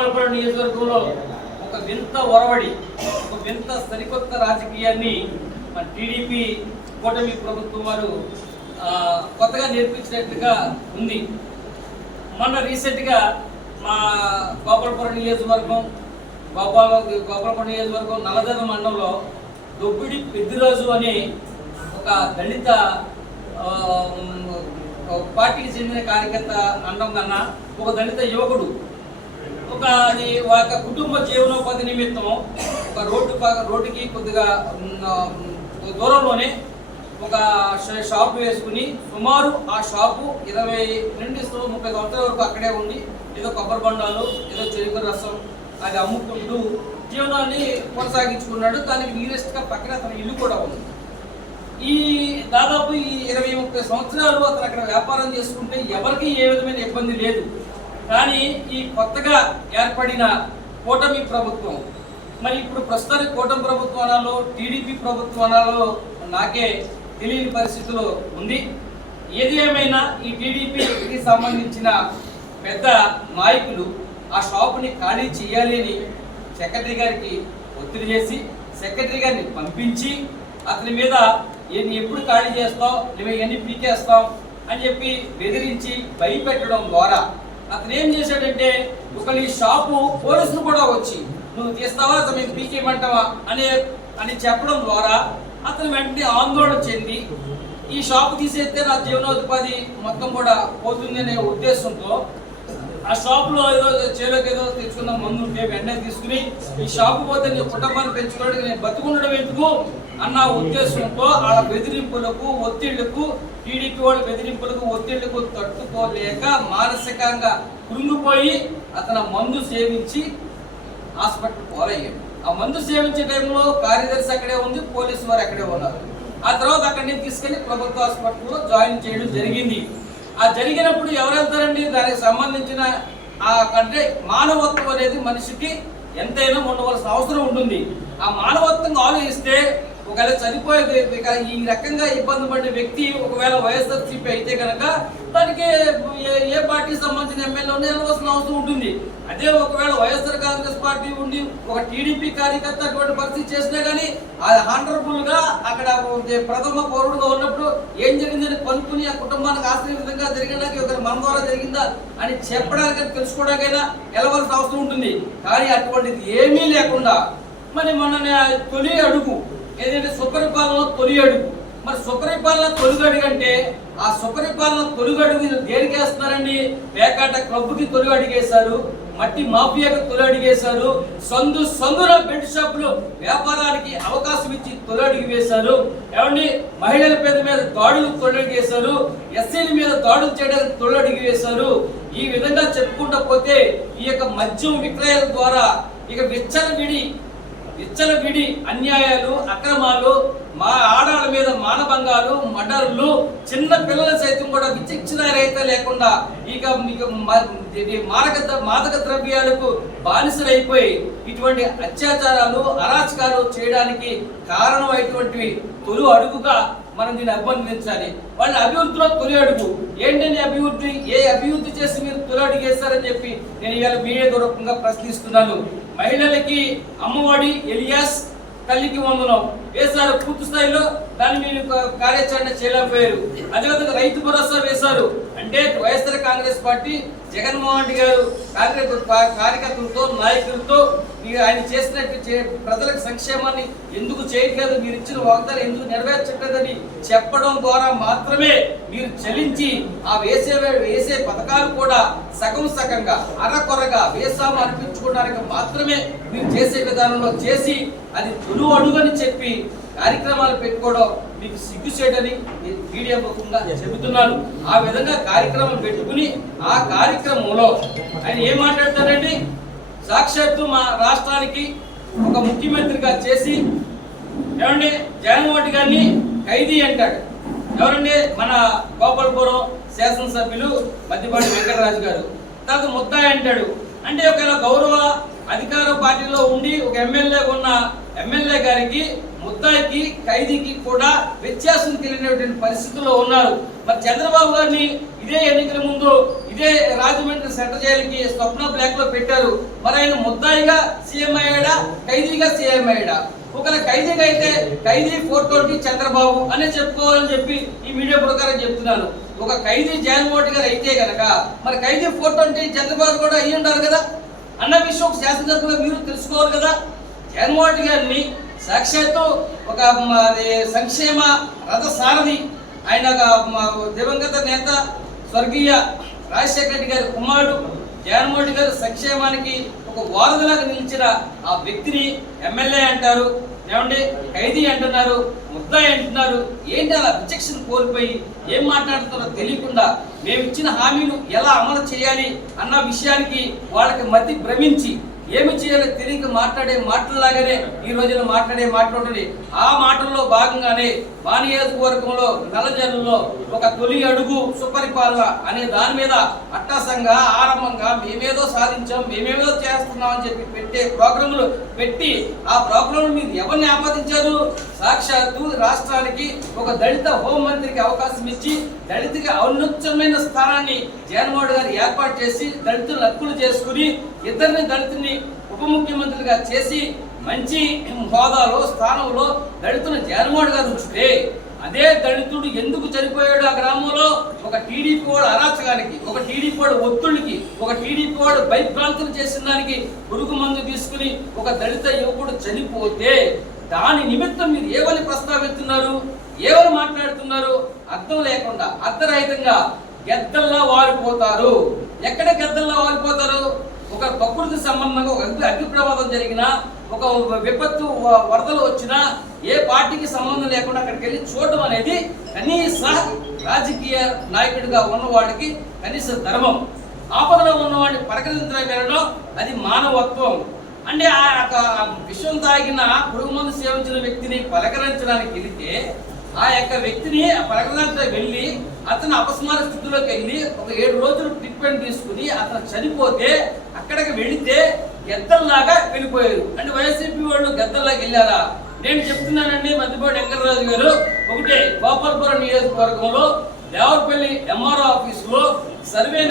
గోపాలపురం నియోజకవర్గంలో ఒక వింత ఒరవడి, ఒక వింత సరికొత్త రాజకీయాన్ని మన టీడీపీ కూటమి ప్రభుత్వం వారు కొత్తగా నేర్పించినట్టుగా ఉంది. మొన్న రీసెంట్గా మా గోపాలపురం నియోజకవర్గం నల్లదర్ర మండలంలో దొబ్బిడి పెద్దిరాజు అనే ఒక దళిత పార్టీకి చెందిన కార్యకర్త అనడం కన్నా ఒక దళిత యువకుడు ఒక కుటుంబ జీవనోపాధి నిమిత్తం ఒక రోడ్డుకి కొద్దిగా దూరంలోనే ఒక షాపు వేసుకుని సుమారు ఆ షాపు 20 నుండి 30 సంవత్సరాల వరకు అక్కడే ఉండి ఏదో కొబ్బరి బండాలు ఏదో చెరుకు రసం అది అమ్ముకుంటూ జీవనాన్ని కొనసాగించుకున్నాడు. దానికి నియరెస్ట్గా పక్కన అతని ఇల్లు కూడా ఉంది. ఈ దాదాపు ఈ 20-30 సంవత్సరాలు అతను అక్కడ వ్యాపారం చేసుకుంటే ఎవరికి ఏ విధమైన ఇబ్బంది లేదు. కానీ ఈ కొత్తగా ఏర్పడిన కూటమి ప్రభుత్వం, మరి ఇప్పుడు ప్రస్తుతానికి కూటమి ప్రభుత్వాలలో టీడీపీ ప్రభుత్వాలలో నాకే తెలియని పరిస్థితిలో ఉంది. ఏది ఏమైనా ఈ టీడీపీకి సంబంధించిన పెద్ద నాయకులు ఆ షాపుని ఖాళీ చేయాలి అని సెక్రటరీ గారికి ఒత్తిడి చేసి సెక్రటరీ గారిని పంపించి అతని మీద ఎప్పుడు ఖాళీ చేస్తావు, నువ్వు ఎన్ని పీకేస్తావు అని చెప్పి బెదిరించి భయపెట్టడం ద్వారా అతను ఏం చేశాడంటే ఈ షాపు పోలీసులు కూడా వచ్చి నువ్వు తీస్తావా మేము పీకేయమంటావా అని చెప్పడం ద్వారా అతను వెంటనే ఆందోళన చెంది ఈ షాపు తీసేస్తే నా జీవనోపాధి మొత్తం కూడా పోతుంది అనే ఉద్దేశంతో ఆ షాపులో ఏదో చేలోకి ఏదో తెచ్చుకున్న మందు ఉంటే వెంటనే తీసుకుని ఈ షాపు పోతే నీ కుటుంబాన్ని పెంచుకోవడానికి నేను బతుకుండడం ఎందుకు అన్న ఉద్దేశంతో ఆ బెదిరింపులకు ఒత్తిళ్లకు టీడీపీ వాళ్ళ బెదిరింపులకు ఒత్తిళ్లకు తట్టుకోలేక మానసికంగా కృంగిపోయి అతను మందు సేవించి హాస్పిటల్ పోలయ్యాడు. ఆ మందు సేవించే టైంలో కార్యదర్శి అక్కడే ఉంది, పోలీసు వారు అక్కడే ఉన్నారు. ఆ తర్వాత అక్కడి నుంచి తీసుకెళ్లి ప్రభుత్వ హాస్పిటల్లో జాయిన్ చేయడం జరిగింది. ఆ జరిగినప్పుడు ఎవరు వెళ్తారండి? దానికి సంబంధించిన అంటే మానవత్వం అనేది మనిషికి ఎంతైనా ఉండవలసిన అవసరం ఉంటుంది. ఆ మానవత్వంగా ఆలోచిస్తే ఒకవేళ చనిపోయే ఈ రకంగా ఇబ్బంది పడే వ్యక్తి ఒకవేళ వైఎస్ఆర్సీపీ అయితే కనుక దానికి ఏ పార్టీకి సంబంధించిన ఎమ్మెల్యేనే వెళ్ళవలసిన అవసరం ఉంటుంది. అదే ఒకవేళ వైఎస్ఆర్ కాంగ్రెస్ పార్టీ ఉండి ఒక టీడీపీ కార్యకర్త అటువంటి పరిస్థితి చేసినా కానీ హానరబుల్ గా అక్కడ ప్రథమ పౌరుడుగా ఉన్నప్పుడు ఏం జరిగిందని కనుక్కుని ఆ కుటుంబానికి ఆశ్రయ విధంగా జరిగడానికి ఒకరి మన ద్వారా జరిగిందా అని చెప్పడానికి తెలుసుకోవడానికైనా వెళ్ళవలసిన అవసరం ఉంటుంది. కానీ అటువంటిది ఏమీ లేకుండా మరి మొన్న తొలి అడుగు ఏదైతే సుపరిపాలన తొలి అడుగు, మరి సుపరిపాలన తొలిగడుగు అంటే ఆ సుపరిపాలన తొలిగడుగు దేనికి వేస్తున్నారండి? పేకాట క్లబ్కి తొలి అడిగేశారు, మట్టి మాఫియాకి తొలి అడిగేశారు, సందున బెడ్ షాపులు వ్యాపారానికి అవకాశం ఇచ్చి తొలి అడుగు వేశారు. ఏమండి మహిళల మీద దాడులు తొలి అడిగేశారు, ఎస్సీల మీద దాడులు చేయడానికి తొలి అడుగు వేశారు. ఈ విధంగా చెప్పుకుంటూ పోతే ఈ యొక్క మద్యం విక్రయాల ద్వారా ఇక విచ్చలవిడి అన్యాయాలు, అక్రమాలు, మా ఆడాళ్ళ మీద మానభంగాలు, మర్డర్లు, చిన్న పిల్లల సైతం కూడా విచక్షణ రహిత లేకుండా ఇక మాదక ద్రవ్యాలకు బానిసలైపోయి ఇటువంటి అత్యాచారాలు, అరాచకాలు చేయడానికి కారణమైనటువంటి తొలి అడుగుగా మనం దీన్ని అభినందించాలి. వాళ్ళ అభివృద్ధిలో తొలి అడుగు ఏంటంటే అభివృద్ధి, ఏ అభివృద్ధి చేసి మీరు తొలి అడుగు వేస్తారని చెప్పి నేను ఇవాళ మీడియా దూరంగా ప్రశ్నిస్తున్నాను. మహిళలకి అమ్మఒడి, ఎలియాస్, తల్లికి వందనం వేశారు పూర్తి స్థాయిలో, దాన్ని మీరు కార్యాచరణ చేయలేకపోయారు. అదేవిధంగా రైతు భరోసా వేశారు. అంటే వైఎస్ఆర్ కాంగ్రెస్ పార్టీ జగన్మోహన్ రెడ్డి గారు కాంగ్రెస్ కార్యకర్తలతో నాయకులతో ఆయన చేసినట్టు ప్రజలకు సంక్షేమాన్ని ఎందుకు చేయట్లేదు, మీరు ఇచ్చిన వాగ్దానం ఎందుకు నెరవేర్చట్లేదని చెప్పడం ద్వారా మాత్రమే మీరు చలించి ఆ వేసే పథకాలు కూడా సగంగా అరకొరగా వేసాము అనిపించుకోవడానికి మాత్రమే మీరు చేసే విధానంలో చేసి అది తొలి అడుగని చెప్పి కార్యక్రమాలు పెట్టుకోవడం మీకు సిగ్గుచేటని మీడియా ముఖంగా చెబుతున్నాను. ఆ విధంగా కార్యక్రమం పెట్టుకుని ఆ కార్యక్రమంలో ఆయన ఏం మాట్లాడతారండి? సాక్షాత్తు మా రాష్ట్రానికి ఒక ముఖ్యమంత్రిగా చేసి ఏమండి జగన్మోహన్ రెడ్డి గారిని ఖైదీ అంటాడు. ఎవరండి? మన గోపాలపురం శాసనసభ్యులు మద్దిపాటి వెంకటరాజు గారు. తర్వాత ముద్దాయి అంటాడు. అంటే ఒకవేళ గౌరవ అధికార పార్టీలో ఉండి ఒక ఎమ్మెల్యే ఉన్న ఎమ్మెల్యే గారికి ముద్దాయికి ఖైదీకి కూడా వ్యత్యాసం తెలియనటువంటి పరిస్థితుల్లో ఉన్నారు. మరి చంద్రబాబు గారిని ఇదే ఎన్నికల ముందు ఇదే రాజమండ్రి సెంట్రల్ జైలుకి స్వప్న బ్లాక్ లో పెట్టారు. మరి ఆయన ముద్దాయిగా సీఎం అయ్యాడా, ఖైదీగా సీఎం అయ్యాడా? ఒకవేళ ఖైదీగా అయితే ఖైదీ 420 చంద్రబాబు అనే చెప్పుకోవాలని చెప్పి ఈ మీడియా ప్రకారం చెప్తున్నాను. ఒక ఖైదీ జగన్మోహన్ రెడ్డి గారు అయితే గనక మరి ఖైదీ 420 చంద్రబాబు కూడా అయ్యి ఉంటారు కదా అన్న విషయం ఒక శాసనసభ్యులుగా మీరు తెలుసుకోవాలి కదా. జగన్మోహన్ రెడ్డి గారిని సాక్షాత్తు ఒక సంక్షేమ రథ సారథి, ఆయన దివంగత నేత స్వర్గీయ రాజశేఖర రెడ్డి గారి కుమారుడు జగన్మోహన్ రెడ్డి గారు సంక్షేమానికి ఒక వారధిలాగా నిలిచిన ఆ వ్యక్తిని ఎమ్మెల్యే అంటారు, ఏమండి ఖైదీ అంటున్నారు, ముద్దాయి అంటున్నారు. ఏంటి అలా విచక్షణ కోల్పోయి ఏం మాట్లాడుతున్నారో తెలియకుండా మేము ఇచ్చిన హామీలు ఎలా అమలు చేయాలి అన్న విషయానికి వాళ్ళకి మతి భ్రమించి ఏమి చేయాలో తిరిగి మాట్లాడే మాటల్లాగానే ఈ రోజున మాట్లాడే మాట్లాడుతుంది. ఆ మాటల్లో భాగంగానే మా నియోజకవర్గంలో నల్లజల్లులో ఒక తొలి అడుగు సుపరిపాలన అనే దాని మీద అట్టాసంగా ఆరంభంగా మేమేదో సాధించాం, మేమేదో చేస్తున్నాం అని చెప్పి పెట్టే ప్రోగ్రాంలు పెట్టి ఆ ప్రోగ్రాంలు మీరు ఎవరిని ఆపాదించారు? సాక్షాత్తు రాష్ట్రానికి ఒక దళిత హోంమంత్రికి అవకాశం ఇచ్చి దళితుకి ఔన్నత్యమైన స్థానాన్ని జగన్మోహన్ గారు ఏర్పాటు చేసి దళితులు హక్కులు చేసుకుని ఇద్దరిని దళితుని ఉప ముఖ్యమంత్రిగా చేసి మంచి హోదాలో స్థానంలో దళితులను జగన్మోహన్ గారు ఉంచితే అదే దళితుడు ఎందుకు చనిపోయాడు ఆ గ్రామంలో? ఒక టీడీపీ వాడు అరాచకానికి, ఒక టీడీపీ వాడు ఒత్తుడికి, ఒక టీడీపీ వాడు భయభ్రాంతులు చేసిన దానికి పురుగు మందు తీసుకుని ఒక దళిత యువకుడు చనిపోతే దాని నిమిత్తం మీరు ఏమని ప్రస్తావిస్తున్నారు, ఏమని మాట్లాడుతున్నారు? అర్థం లేకుండా అర్థరహితంగా గెద్దల్లా వారిపోతారు. ఎక్కడ గెద్దల్లా వారిపోతారు? ఒక ప్రకృతి సంబంధంగా ఒక అగ్ని ప్రమాదం జరిగినా, ఒక విపత్తు వరదలు వచ్చినా ఏ పార్టీకి సంబంధం లేకుండా అక్కడికి వెళ్ళి చూడడం అనేది కనీస రాజకీయ నాయకుడిగా ఉన్నవాడికి కనీస ధర్మం. ఆపదలో ఉన్నవాడిని పలకరించడం వెళ్ళడం అది మానవత్వం. అంటే ఆ విషయం తాగిన పురుగు మందు సేవించిన వ్యక్తిని పలకరించడానికి వెళితే ఆ యొక్క వ్యక్తిని పలకరించడానికి వెళ్ళి అతను అపస్మార స్థితిలోకి వెళ్ళి ఒక 7 రోజులు ట్రీట్మెంట్ తీసుకుని అతను చనిపోతే అక్కడికి వెళితే గెద్దల్లాగా వెళ్ళిపోయారు. అంటే వైఎస్ఆర్పీ వాళ్ళు గెద్దల్లాగా వెళ్ళారా? నేను చెప్తున్నానండి, మధ్యపాటి వెంకటరాజు గారు ఒకటే గోపాలపురం నియోజకవర్గంలో దేవరపల్లి ఎంఆర్ఓ ఆఫీసులో సర్వే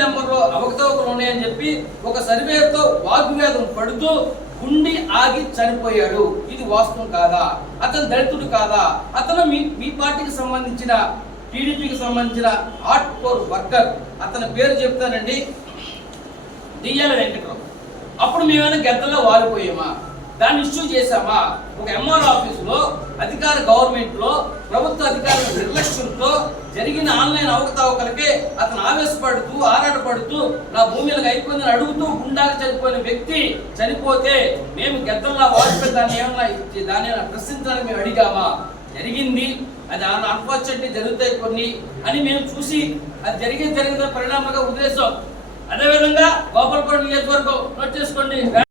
నెంబర్లో అవకతవకలు ఉన్నాయని చెప్పి ఒక సర్వేతో వాగ్వివాదం పడుతూ గుండి ఆగి చనిపోయాడు. ఇది వాస్తవం కాదా? అతను దళితుడు కాదా? అతను మీ పార్టీకి సంబంధించిన టీడీపీకి సంబంధించిన హార్డ్ కోర్ వర్కర్. అతని పేరు చెప్తానండి, డిఎల్ వెంకటరావు. అప్పుడు మేమైనా గద్దల్లో వారిపోయామా? దాన్ని ఇష్యూ చేశామా? ఒక ఎంఆర్ ఆఫీసులో అధికార గవర్నమెంట్లో ప్రభుత్వ అధికారుల నిర్లక్ష్యంతో జరిగిన ఆన్లైన్ అవకతవకలకే అతను ఆవేశపడుతూ ఆరాటపడుతూ నా భూమిలకు అయిపోయిందని అడుగుతూ గుండాకి చనిపోయిన వ్యక్తి చనిపోతే మేము గద్దల్లా వారిపోయి దాన్ని ఏమన్నా ప్రశ్నించడానికి మేము అడిగామా? జరిగింది, అది అన్ఫార్చునేట్లీ జరుగుతాయి కొన్ని అని మేము చూసి అది జరిగిన పరిణామంగా ఉద్దేశం. అదేవిధంగా గోపాలపురం నియోజకవర్గం నోట్ చేసుకోండి.